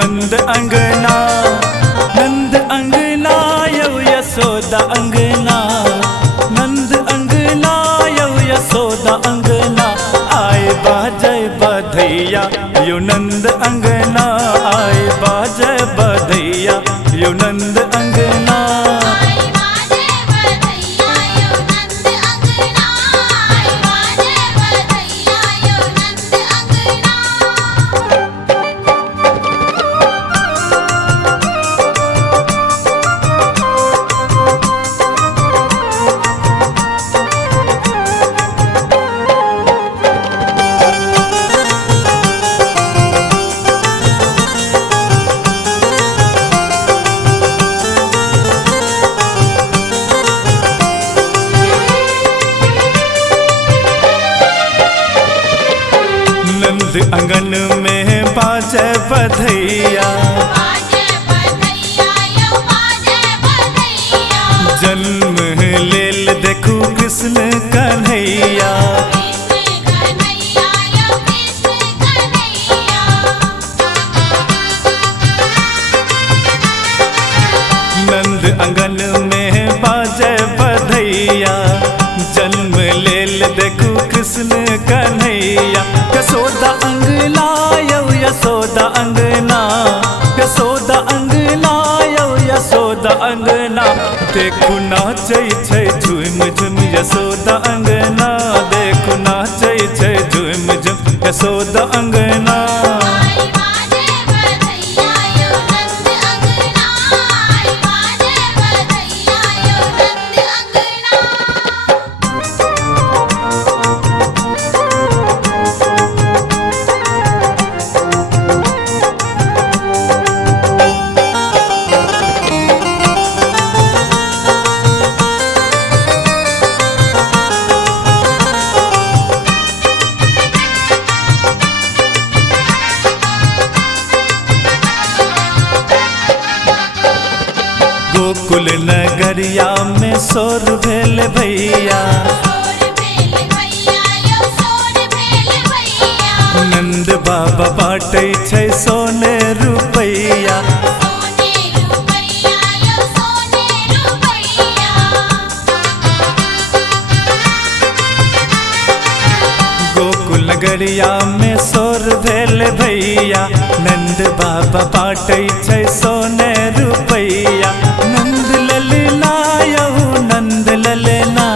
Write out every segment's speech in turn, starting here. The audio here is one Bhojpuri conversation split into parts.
नंद अंगना, नंद अंगना यौ यशोदा अंगना, नंद अंगना यौ यशोदा अंगना, आए बाजय बधैया यो नंद अंगना, आए बाजय बधैया यो नंद अंगना। नंद अंगन में बाजे बधैया, जन्म लेल देखू कृष्ण कन्हैया, नंद अंगन में बाजे बधैया, जन्म लेल देखू कृष्ण कन्हैया। यशोदा अंगना यौ यशोदा अंगना, यशोदा अंगना यौ यशोदा अंगना, देखू नाचै छै झुम झुम यशोदा अंगना, देखू नाचै छै झुम झुम यशोदा अंगना। गोकुल नगरिया में शोर भेल भैया, नंद बाबा बाटै छै सोने रुपैया, गोकुल नगरिया में शोर भेल भैया, नंद बाबा बाटै छै सोने रुपैया। नंद ललना यहू नंद ललना,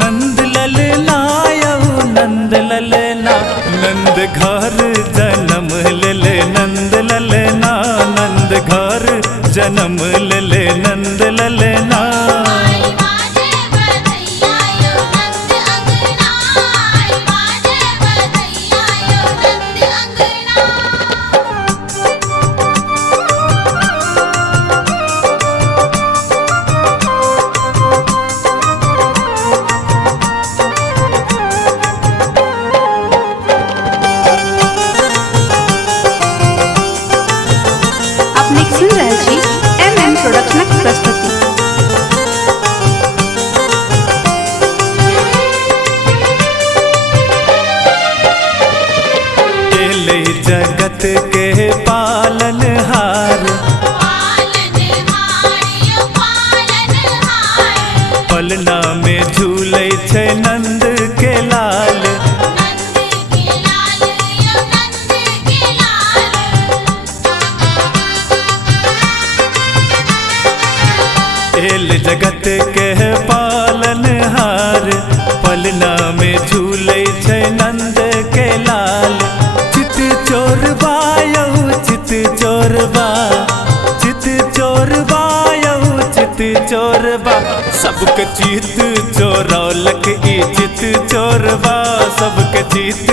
नंद ललना यहू नंद ललना, नंद घर जन्म लेले नंद ललना, नंद घर जन्म लेले नंद ललना। सुन रहे छी प्रोडक्शन की प्रस्तुति। केले जगत के पालनहार, पलना में झूले छै नंद के लाल, एल जगत के पालनहार, पलना में झूले छै नंद के लाल। चित चोरबा यहू चित चोरबा, चित चोरबा यहू चित चोरबा, सबके चित चोरौलक ई चित चोरबा, सबके चित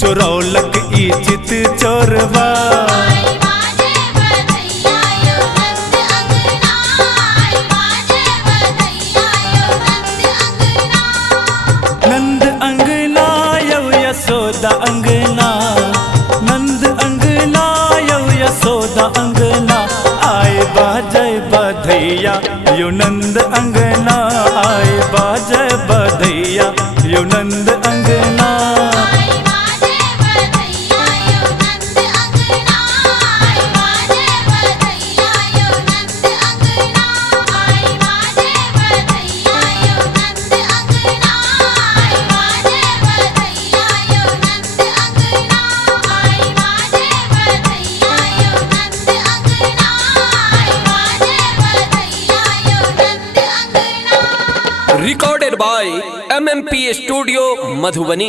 चोरौलक ई चित चोरबा। नंद अंगना यौ यशोदा अंगना, नंद अंगना यौ यशोदा अंगना, आए बाजय बधैया यो नंद अंगना, आए बाजय बधैया यो नंद अंगना। By MMP studio Madhubani.